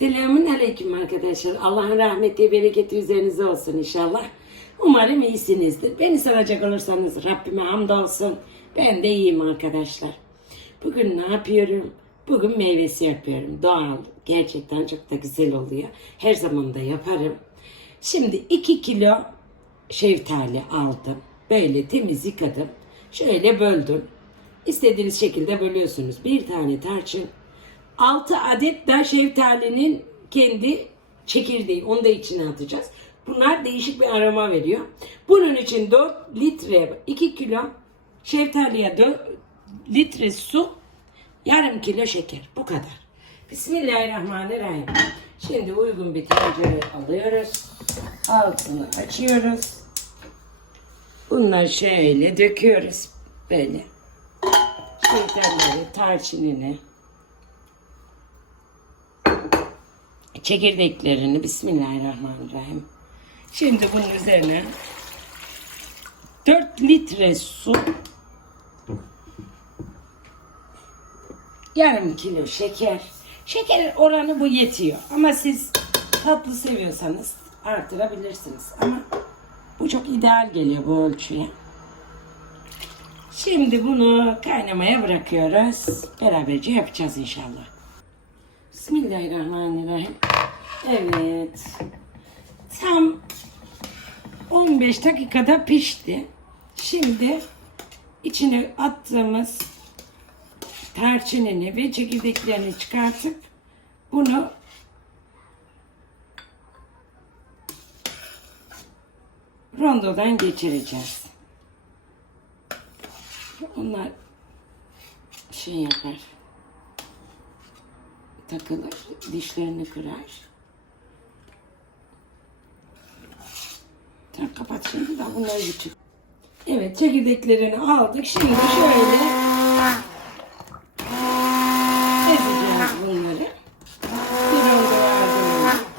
Selamun Aleyküm arkadaşlar. Allah'ın rahmeti, bereketi üzerinize olsun inşallah. Umarım iyisinizdir. Beni soracak olursanız Rabbime hamdolsun. Ben de iyiyim arkadaşlar. Bugün ne yapıyorum? Bugün meyvesi yapıyorum. Doğal. Gerçekten çok da güzel oluyor. Her zaman da yaparım. Şimdi 2 kilo şeftali aldım. Böyle temiz yıkadım. Şöyle böldüm. İstediğiniz şekilde bölüyorsunuz. Bir tane tarçın, 6 adet de şeftalinin kendi çekirdeği. Onu da içine atacağız. Bunlar değişik bir aroma veriyor. Bunun için 4 litre 2 kilo şeftaliye 4 litre su yarım kilo şeker. Bu kadar. Bismillahirrahmanirrahim. Şimdi uygun bir tencere alıyoruz. Altını açıyoruz. Bunları şöyle döküyoruz. Böyle. Şeftalileri, tarçınını, çekirdeklerini Bismillahirrahmanirrahim. Şimdi bunun üzerine 4 litre su yarım kilo şeker. Şeker oranı bu yetiyor. Ama siz tatlı seviyorsanız artırabilirsiniz. Ama bu çok ideal geliyor bu ölçüye. Şimdi bunu kaynamaya bırakıyoruz. Beraberce yapacağız inşallah. Bismillahirrahmanirrahim. Evet. Tam 15 dakikada pişti. Şimdi içine attığımız tarçınını ve çekirdeklerini çıkartıp bunu rondodan geçireceğiz. Onlar şey yapar takılır, dişlerini kırar. Kapat şimdi daha bunları bitir. Evet çekirdeklerini aldık. Şimdi şöyle ezeceğiz bunları. Bir rondo yardımıyla.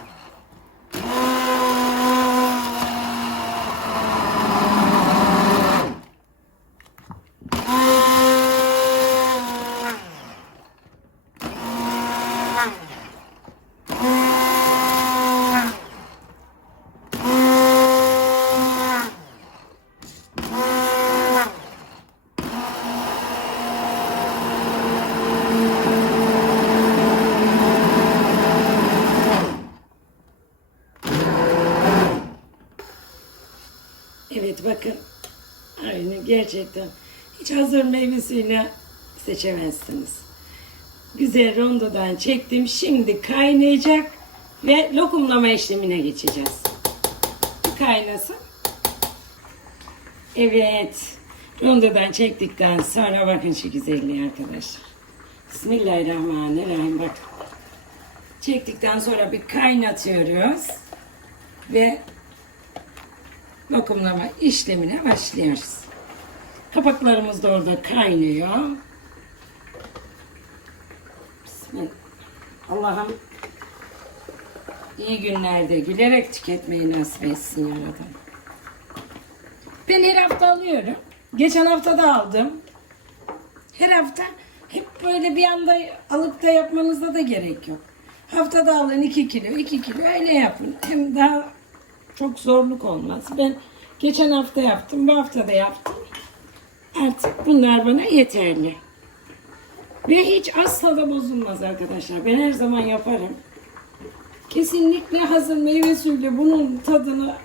Evet bakın. Aynı gerçekten. Hiç hazır meyvesiyle seçemezsiniz. Güzel rondodan çektim. Şimdi kaynayacak ve lokumlama işlemine geçeceğiz. Bu kaynasın. Evet. Rondodan çektikten sonra bakın şu güzelliği arkadaşlar. Bismillahirrahmanirrahim. Bakın. Çektikten sonra bir kaynatıyoruz. Ve vakumlama işlemine başlıyoruz. Kapaklarımız da orada kaynıyor. Bismillah. Allah'ım iyi günlerde gülerek tüketmeyi nasip etsin yaradan. Ben her hafta alıyorum. Geçen hafta da aldım. Her hafta hep böyle bir anda alıp da yapmanıza da gerek yok. Haftada alın 2 kilo, 2 kilo öyle yapın. Hem daha çok zorluk olmaz. Ben geçen hafta yaptım, bu hafta da yaptım. Artık bunlar bana yeterli. Ve hiç asla da bozulmaz arkadaşlar. Ben her zaman yaparım. Kesinlikle hazır meyve suyuyla bunun tadını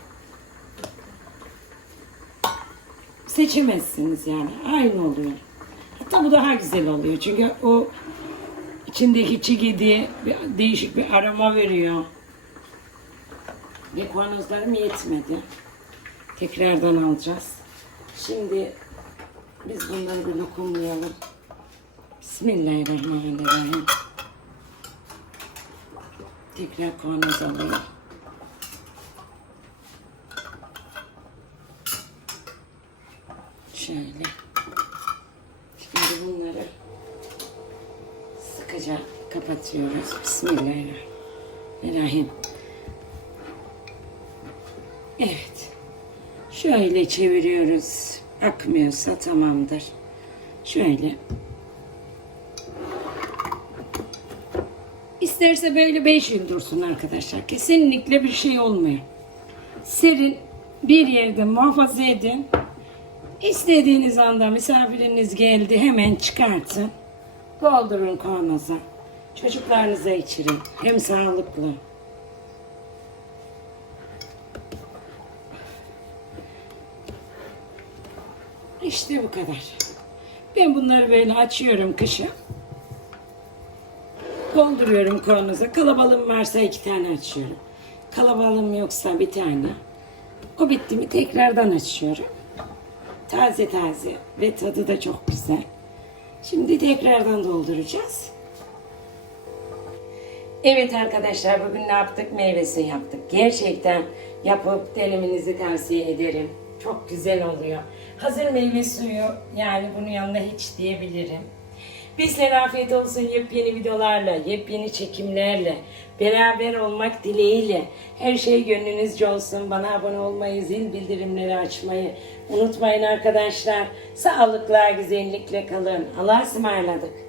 seçemezsiniz yani. Aynı oluyor. Hatta bu daha güzel oluyor. Çünkü o içindeki çigidi bir- değişik bir aroma veriyor. Ve kavanozlarım yetmedi. Tekrardan alacağız. Şimdi biz bunları bir lokumlayalım. Bismillahirrahmanirrahim. Tekrar kavanoz alayım. Şöyle. Şimdi bunları sıkıca kapatıyoruz. Bismillahirrahmanirrahim. Evet. Şöyle çeviriyoruz. Akmıyorsa tamamdır. Şöyle. İsterse böyle 5 yıl dursun arkadaşlar. Kesinlikle bir şey olmuyor. Serin bir yerde muhafaza edin. İstediğiniz anda misafiriniz geldi hemen çıkartın. Doldurun kavanoza. Çocuklarınıza içirin. Hem sağlıklı. İşte bu kadar. Ben bunları böyle açıyorum kışa. Dolduruyorum kavanoza. Kalabalığım varsa iki tane açıyorum. Kalabalığım yoksa bir tane. O bitti mi tekrardan açıyorum. Taze taze ve tadı da çok güzel. Şimdi tekrardan dolduracağız. Evet arkadaşlar bugün ne yaptık? Meyve suyu yaptık. Gerçekten yapıp denemenizi tavsiye ederim. Çok güzel oluyor. Hazır meyve suyu yani bunun yanına hiç diyebilirim. Bizlere afiyet olsun yepyeni videolarla, yepyeni çekimlerle, beraber olmak dileğiyle. Her şey gönlünüzce olsun. Bana abone olmayı, zil bildirimleri açmayı unutmayın arkadaşlar. Sağlıkla, güzellikle kalın. Allah'a ısmarladık.